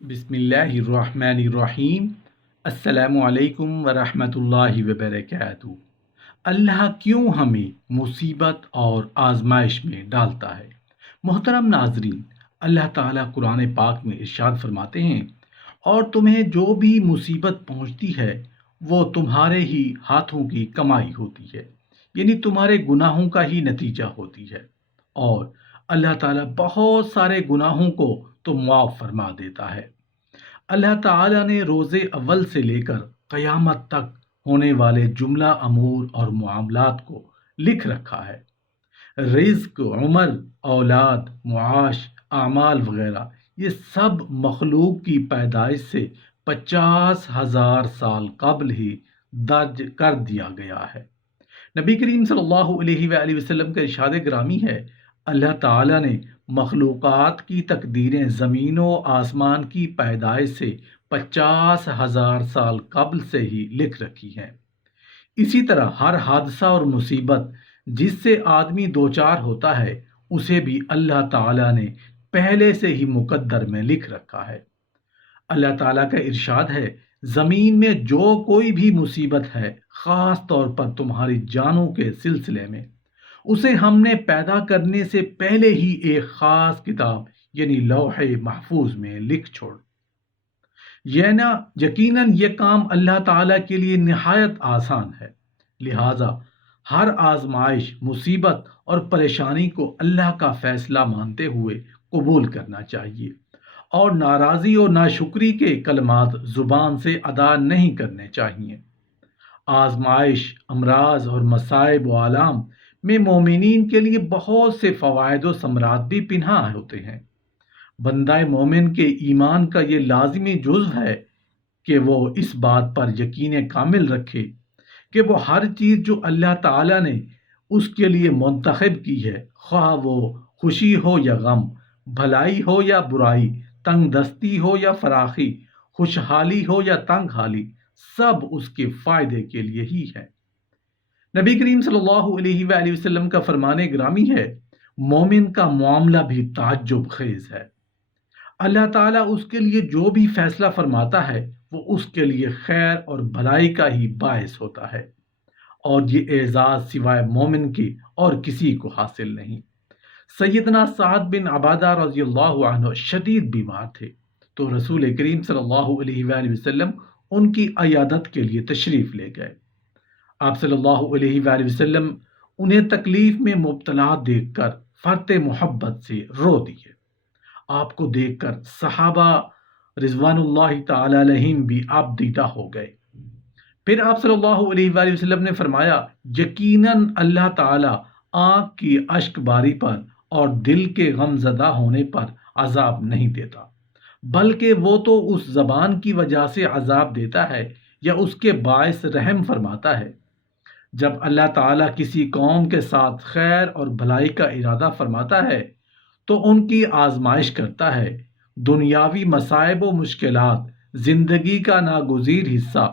بسم اللہ الرحمن الرحیم۔ السلام علیکم ورحمۃ اللہ وبرکاتہ۔ اللہ کیوں ہمیں مصیبت اور آزمائش میں ڈالتا ہے؟ محترم ناظرین، اللہ تعالیٰ قرآن پاک میں ارشاد فرماتے ہیں، اور تمہیں جو بھی مصیبت پہنچتی ہے وہ تمہارے ہی ہاتھوں کی کمائی ہوتی ہے، یعنی تمہارے گناہوں کا ہی نتیجہ ہوتی ہے، اور اللہ تعالیٰ بہت سارے گناہوں کو تو معاف فرما دیتا ہے۔ اللہ تعالیٰ نے روز اول سے لے کر قیامت تک ہونے والے جملہ امور اور معاملات کو لکھ رکھا ہے۔ رزق، عمر، اولاد، معاش، اعمال وغیرہ، یہ سب مخلوق کی پیدائش سے 50,000 سال قبل ہی درج کر دیا گیا ہے۔ نبی کریم صلی اللہ علیہ وآلہ وسلم کا ارشاد گرامی ہے، اللہ تعالیٰ نے مخلوقات کی تقدیریں زمین و آسمان کی پیدائش سے 50,000 سال قبل سے ہی لکھ رکھی ہیں۔ اسی طرح ہر حادثہ اور مصیبت جس سے آدمی دوچار ہوتا ہے اسے بھی اللہ تعالیٰ نے پہلے سے ہی مقدر میں لکھ رکھا ہے۔ اللہ تعالیٰ کا ارشاد ہے، زمین میں جو کوئی بھی مصیبت ہے، خاص طور پر تمہاری جانوں کے سلسلے میں، اسے ہم نے پیدا کرنے سے پہلے ہی ایک خاص کتاب یعنی لوح محفوظ میں لکھ چھوڑ۔ یقیناً یہ کام اللہ تعالیٰ کے لیے نہایت آسان ہے، لہٰذا ہر آزمائش، مصیبت اور پریشانی کو اللہ کا فیصلہ مانتے ہوئے قبول کرنا چاہیے، اور ناراضی اور ناشکری کے کلمات زبان سے ادا نہیں کرنے چاہیے۔ آزمائش، امراض اور مصائب و آلام میں مومنین کے لیے بہت سے فوائد و ثمرات بھی پنہاں ہوتے ہیں۔ بندہ مومن کے ایمان کا یہ لازمی جزو ہے کہ وہ اس بات پر یقین کامل رکھے کہ وہ ہر چیز جو اللہ تعالیٰ نے اس کے لیے منتخب کی ہے، خواہ وہ خوشی ہو یا غم، بھلائی ہو یا برائی، تنگ دستی ہو یا فراخی، خوشحالی ہو یا تنگ حالی، سب اس کے فائدے کے لیے ہی ہے۔ نبی کریم صلی اللہ علیہ وآلہ وسلم کا فرمان گرامی ہے، مومن کا معاملہ بھی تعجب خیز ہے۔ اللہ تعالیٰ اس کے لیے جو بھی فیصلہ فرماتا ہے وہ اس کے لیے خیر اور بھلائی کا ہی باعث ہوتا ہے، اور یہ اعزاز سوائے مومن کے اور کسی کو حاصل نہیں۔ سیدنا سعد بن عبادہ رضی اللہ عنہ شدید بیمار تھے، تو رسول کریم صلی اللہ علیہ وآلہ وسلم ان کی عیادت کے لیے تشریف لے گئے۔ آپ صلی اللہ علیہ وآلہ وسلم انہیں تکلیف میں مبتلا دیکھ کر فرط محبت سے رو دیے۔ آپ کو دیکھ کر صحابہ رضوان اللہ تعالی علیہم بھی آپ دیدہ ہو گئے۔ پھر آپ صلی اللہ علیہ وآلہ وسلم نے فرمایا، یقیناً اللہ تعالیٰ آنکھ کی اشک باری پر اور دل کے غم زدہ ہونے پر عذاب نہیں دیتا، بلکہ وہ تو اس زبان کی وجہ سے عذاب دیتا ہے یا اس کے باعث رحم فرماتا ہے۔ جب اللہ تعالیٰ کسی قوم کے ساتھ خیر اور بھلائی کا ارادہ فرماتا ہے تو ان کی آزمائش کرتا ہے۔ دنیاوی مصائب و مشکلات زندگی کا ناگزیر حصہ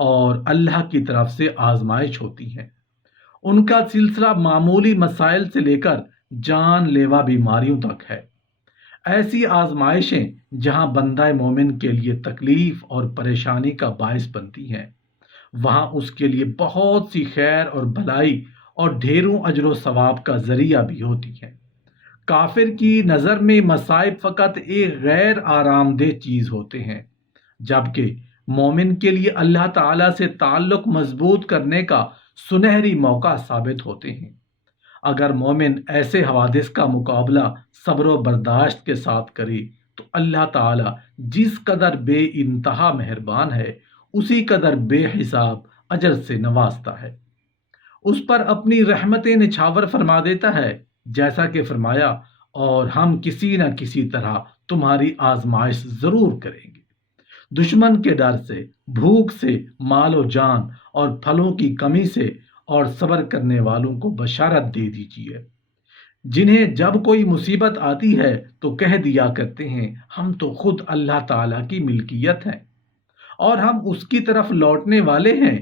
اور اللہ کی طرف سے آزمائش ہوتی ہیں۔ ان کا سلسلہ معمولی مسائل سے لے کر جان لیوا بیماریوں تک ہے۔ ایسی آزمائشیں جہاں بندہ مومن کے لیے تکلیف اور پریشانی کا باعث بنتی ہیں، وہاں اس کے لیے بہت سی خیر اور بھلائی اور ڈھیروں اجر و ثواب کا ذریعہ بھی ہوتی ہیں۔ کافر کی نظر میں مصائب فقط ایک غیر آرام دہ چیز ہوتے ہیں، جبکہ مومن کے لیے اللہ تعالیٰ سے تعلق مضبوط کرنے کا سنہری موقع ثابت ہوتے ہیں۔ اگر مومن ایسے حوادث کا مقابلہ صبر و برداشت کے ساتھ کرے تو اللہ تعالیٰ جس قدر بے انتہا مہربان ہے، اسی قدر بے حساب اجر سے نوازتا ہے، اس پر اپنی رحمتیں نچھاور فرما دیتا ہے، جیسا کہ فرمایا، اور ہم کسی نہ کسی طرح تمہاری آزمائش ضرور کریں گے۔ دشمن کے ڈر سے، بھوک سے، مال و جان اور پھلوں کی کمی سے، اور صبر کرنے والوں کو بشارت دے دیجیے، جنہیں جب کوئی مصیبت آتی ہے تو کہہ دیا کرتے ہیں، ہم تو خود اللہ تعالیٰ کی ملکیت ہیں اور ہم اس کی طرف لوٹنے والے ہیں۔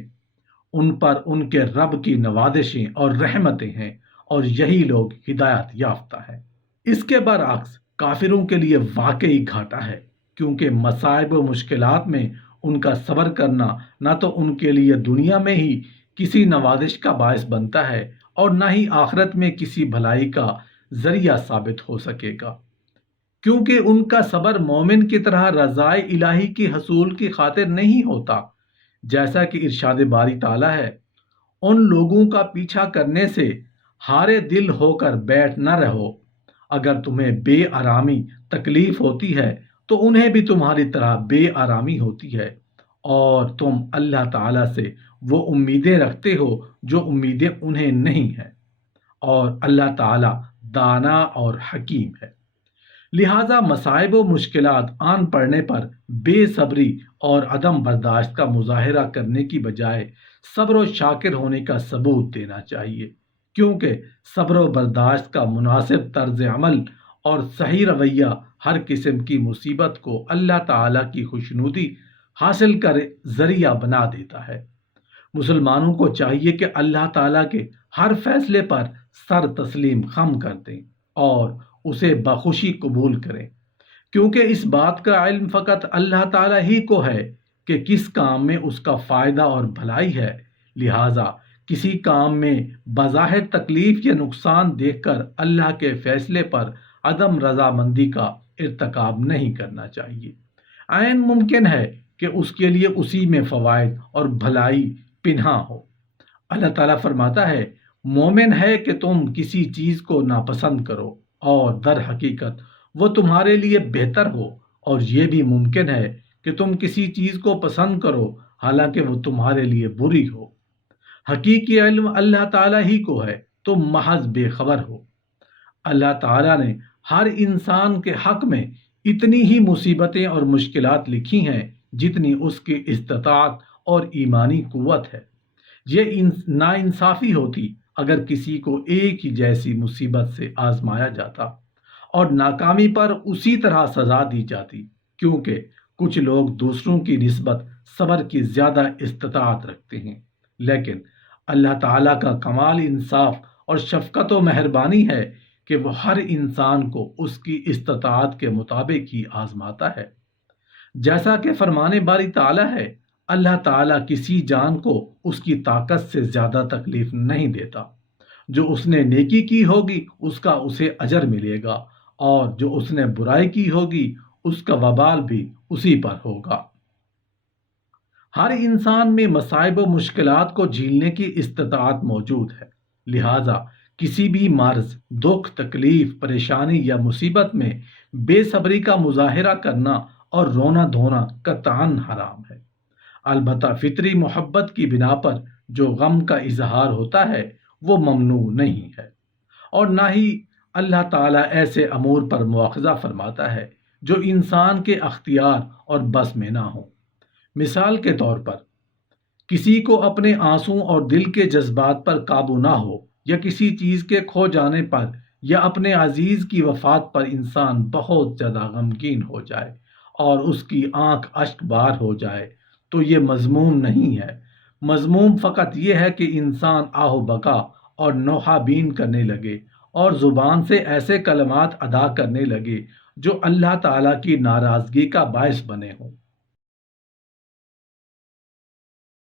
ان پر ان کے رب کی نوازشیں اور رحمتیں ہیں، اور یہی لوگ ہدایت یافتہ ہیں۔ اس کے برعکس کافروں کے لیے واقعی گھاٹا ہے۔ کیونکہ مصائب و مشکلات میں ان کا صبر کرنا نہ تو ان کے لیے دنیا میں ہی کسی نوازش کا باعث بنتا ہے اور نہ ہی آخرت میں کسی بھلائی کا ذریعہ ثابت ہو سکے گا، کیونکہ ان کا صبر مومن کی طرح رضائے الہی کی حصول کی خاطر نہیں ہوتا، جیسا کہ ارشاد باری تعالیٰ ہے، ان لوگوں کا پیچھا کرنے سے ہارے دل ہو کر بیٹھ نہ رہو، اگر تمہیں بے آرامی تکلیف ہوتی ہے تو انہیں بھی تمہاری طرح بے آرامی ہوتی ہے، اور تم اللہ تعالیٰ سے وہ امیدیں رکھتے ہو جو امیدیں انہیں نہیں ہیں، اور اللہ تعالیٰ دانا اور حکیم ہے۔ لہذا مصائب و مشکلات آن پڑنے پر بے صبری اور عدم برداشت کا مظاہرہ کرنے کی بجائے صبر و شاکر ہونے کا ثبوت دینا چاہیے، کیونکہ صبر و برداشت کا مناسب طرز عمل اور صحیح رویہ ہر قسم کی مصیبت کو اللہ تعالیٰ کی خوشنودی حاصل کر ذریعہ بنا دیتا ہے۔ مسلمانوں کو چاہیے کہ اللہ تعالیٰ کے ہر فیصلے پر سر تسلیم خم کر دیں اور اسے بخوشی قبول کریں، کیونکہ اس بات کا علم فقط اللہ تعالیٰ ہی کو ہے کہ کس کام میں اس کا فائدہ اور بھلائی ہے، لہٰذا کسی کام میں بظاہر تکلیف یا نقصان دیکھ کر اللہ کے فیصلے پر عدم رضامندی کا ارتکاب نہیں کرنا چاہیے۔ عین ممکن ہے کہ اس کے لیے اسی میں فوائد اور بھلائی پنہاں ہو۔ اللہ تعالیٰ فرماتا ہے، مومن ہے کہ تم کسی چیز کو ناپسند کرو اور در حقیقت وہ تمہارے لیے بہتر ہو، اور یہ بھی ممکن ہے کہ تم کسی چیز کو پسند کرو حالانکہ وہ تمہارے لیے بری ہو۔ حقیقی علم اللہ تعالیٰ ہی کو ہے، تم محض بے خبر ہو۔ اللہ تعالیٰ نے ہر انسان کے حق میں اتنی ہی مصیبتیں اور مشکلات لکھی ہیں جتنی اس کی استطاعت اور ایمانی قوت ہے۔ یہ ناانصافی ہوتی اگر کسی کو ایک ہی جیسی مصیبت سے آزمایا جاتا اور ناکامی پر اسی طرح سزا دی جاتی، کیونکہ کچھ لوگ دوسروں کی نسبت صبر کی زیادہ استطاعت رکھتے ہیں، لیکن اللہ تعالیٰ کا کمال انصاف اور شفقت و مہربانی ہے کہ وہ ہر انسان کو اس کی استطاعت کے مطابق ہی آزماتا ہے۔ جیسا کہ فرمان باری تعالیٰ ہے، اللہ تعالیٰ کسی جان کو اس کی طاقت سے زیادہ تکلیف نہیں دیتا۔ جو اس نے نیکی کی ہوگی اس کا اسے اجر ملے گا، اور جو اس نے برائی کی ہوگی اس کا وبال بھی اسی پر ہوگا۔ ہر انسان میں مصائب و مشکلات کو جھیلنے کی استطاعت موجود ہے، لہٰذا کسی بھی مرض، دکھ، تکلیف، پریشانی یا مصیبت میں بے صبری کا مظاہرہ کرنا اور رونا دھونا قطعاً حرام ہے۔ البتہ فطری محبت کی بنا پر جو غم کا اظہار ہوتا ہے وہ ممنوع نہیں ہے، اور نہ ہی اللہ تعالیٰ ایسے امور پر مواخذہ فرماتا ہے جو انسان کے اختیار اور بس میں نہ ہوں۔ مثال کے طور پر کسی کو اپنے آنسو اور دل کے جذبات پر قابو نہ ہو، یا کسی چیز کے کھو جانے پر یا اپنے عزیز کی وفات پر انسان بہت زیادہ غمگین ہو جائے اور اس کی آنکھ اشک بار ہو جائے تو یہ مذموم نہیں ہے۔ مذموم فقط یہ ہے کہ انسان آہ و بکا اور نوحہ بین کرنے لگے اور زبان سے ایسے کلمات ادا کرنے لگے جو اللہ تعالیٰ کی ناراضگی کا باعث بنے ہوں۔